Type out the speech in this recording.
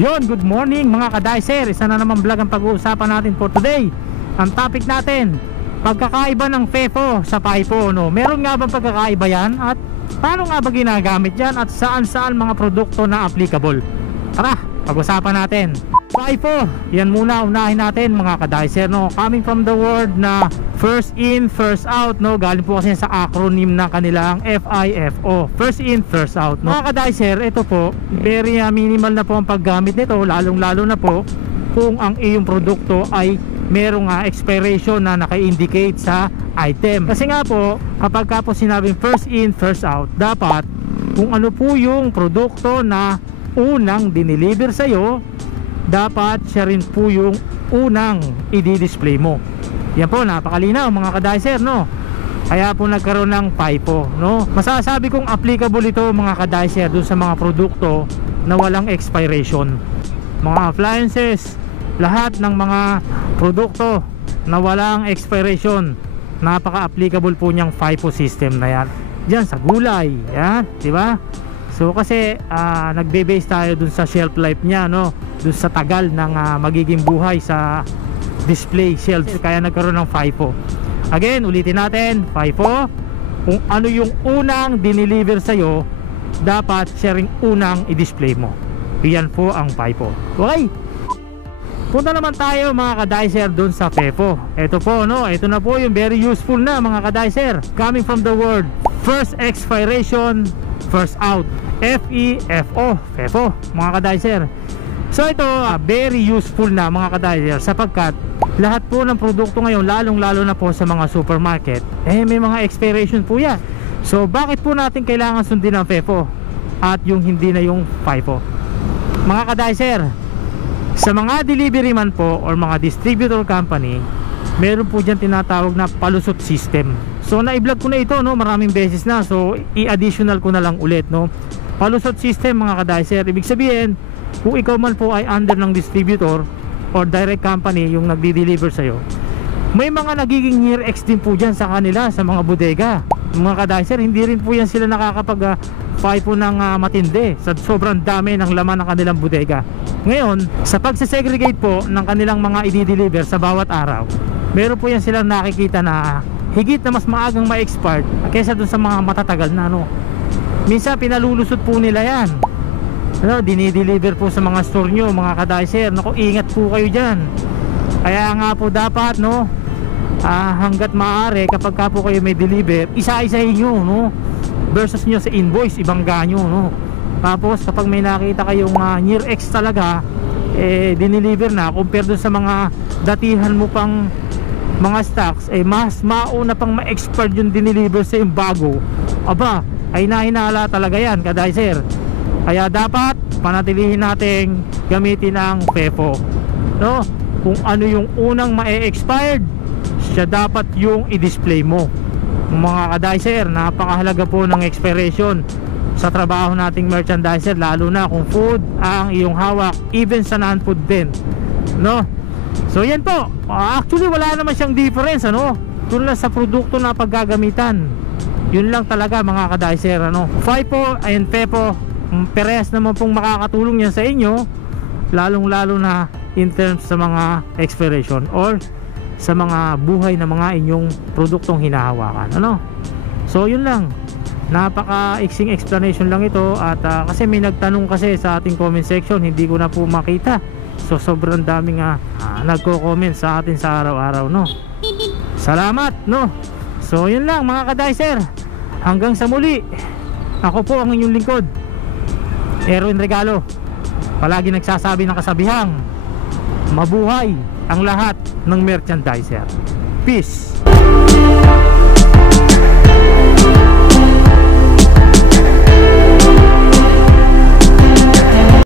Yon, good morning mga ka-dicer. Isa na naman vlog ang pag-uusapan natin for today. Ang topic natin, pagkakaiba ng FEFO sa PIFO, no? Meron nga bang pagkakaiba yan? At paano nga ba ginagamit yan? At saan-saan mga produkto na applicable? Tara, pag-usapan natin. FIFO, yan muna, unahin natin mga ka-dicer, no? Coming from the word na first in, first out, no? Galing po kasi sa acronym ng kanilang FIFO, first in, first out, no? Mga ka-dicer, ito po, very minimal na po ang paggamit nito, lalong-lalo na po kung ang iyong produkto ay merong expiration na naka-indicate sa item. Kasi nga po, kapag ka po sinabing first in, first out, dapat kung ano po yung produkto na unang dineliver sa'yo, dapat siya rin po yung unang i-display mo. Yan po, napakalinaw mga ka-dicer, no? Kaya po nagkaroon ng FIFO, no? Masasabi kong applicable ito mga ka-dicer dun sa mga produkto na walang expiration. Mga appliances, lahat ng mga produkto na walang expiration, napaka-applicable po niyang FIFO system na yan. Diyan sa gulay, yan, di ba? So kasi nagbe-base tayo dun sa shelf life niya, no? Dun sa tagal ng magiging buhay sa display shelves, kaya nagkaroon ng FIFO. Again, ulitin natin, FIFO, kung ano yung unang dineliver sa'yo, dapat siya ring unang i-display mo. Yan po ang FIFO. Okay, punta naman tayo mga ka-dicer dun sa FEFO. Ito po, no? Ito na po yung very useful na mga ka-dicer. Coming from the word first expiration, first out, FEFO, FEFO mga ka-dicer. So ito very useful na mga ka-dicer, sapagkat lahat po ng produkto ngayon, lalong-lalo na po sa mga supermarket, may mga expiration po yan. So bakit po natin kailangan sundin ang FEFO at yung hindi na yung FIFO? Mga ka-dicer, sa mga delivery man po or mga distributor company, meron po dyan tinatawag na palusot system. So na-vlog ko na ito, no, maraming beses na. So i-additional ko na lang ulit, no. Palusot system mga ka-dicer, ibig sabihin kung ikaw man po ay under ng distributor or direct company yung nagdi-deliver sa'yo, may mga nagiging near X din po dyan sa kanila, sa mga bodega. Mga ka-dicer, hindi rin po yan sila nakakapag FIFO ng matindi sa sobrang dami ng laman ng kanilang bodega. Ngayon, sa pagsesegregate po ng kanilang mga i-deliver sa bawat araw, meron po yan silang nakikita na higit na mas maagang ma-expired kaysa dun sa mga matatagal na, no. Minsan pinalulusot po nila yan, no, dinideliver po sa mga store nyo mga ka-dicer. Naku, ingat po kayo dyan. Kaya nga po dapat, no, hanggat maaari kapag ka po kayo may deliver, isa-isahin nyo, no, versus nyo sa invoice, ibangga nyo, no. Tapos kapag may nakita kayong near X talaga, dineliver na, compare dun sa mga datihan mo pang mga stocks, mas mauna pang ma-expire yung dineliver sa yung bago, aba, ay nahinala talaga yan ka-dicer. Kaya dapat panatilihin nating gamitin ang FEFO, no? Kung ano yung unang ma-expired, siya dapat yung i-display mo. Mga ka-dicer, napakahalaga po ng expiration sa trabaho nating merchandiser, lalo na kung food ang iyong hawak, even sa non-food din, no? So yan po, actually wala naman siyang difference, ano? Doon lang sa produkto na paggagamitan, yun lang talaga mga ka-dicer, ano? FIFO and FEFO, perehas naman pong makakatulong yan sa inyo, lalong-lalo na in terms sa mga expiration or sa mga buhay na mga inyong produktong hinahawakan, ano? So yun lang, napaka-iksing explanation lang ito. At kasi may nagtanong kasi sa ating comment section, hindi ko na po makita. So sobrang daming nagko-comment sa atin sa araw-araw, no. Salamat, no. So yun lang mga ka-dicer, hanggang sa muli. Ako po ang inyong lingkod, Erwin Regalo, palagi nagsasabi ng kasabihang mabuhay ang lahat ng merchandiser. Peace.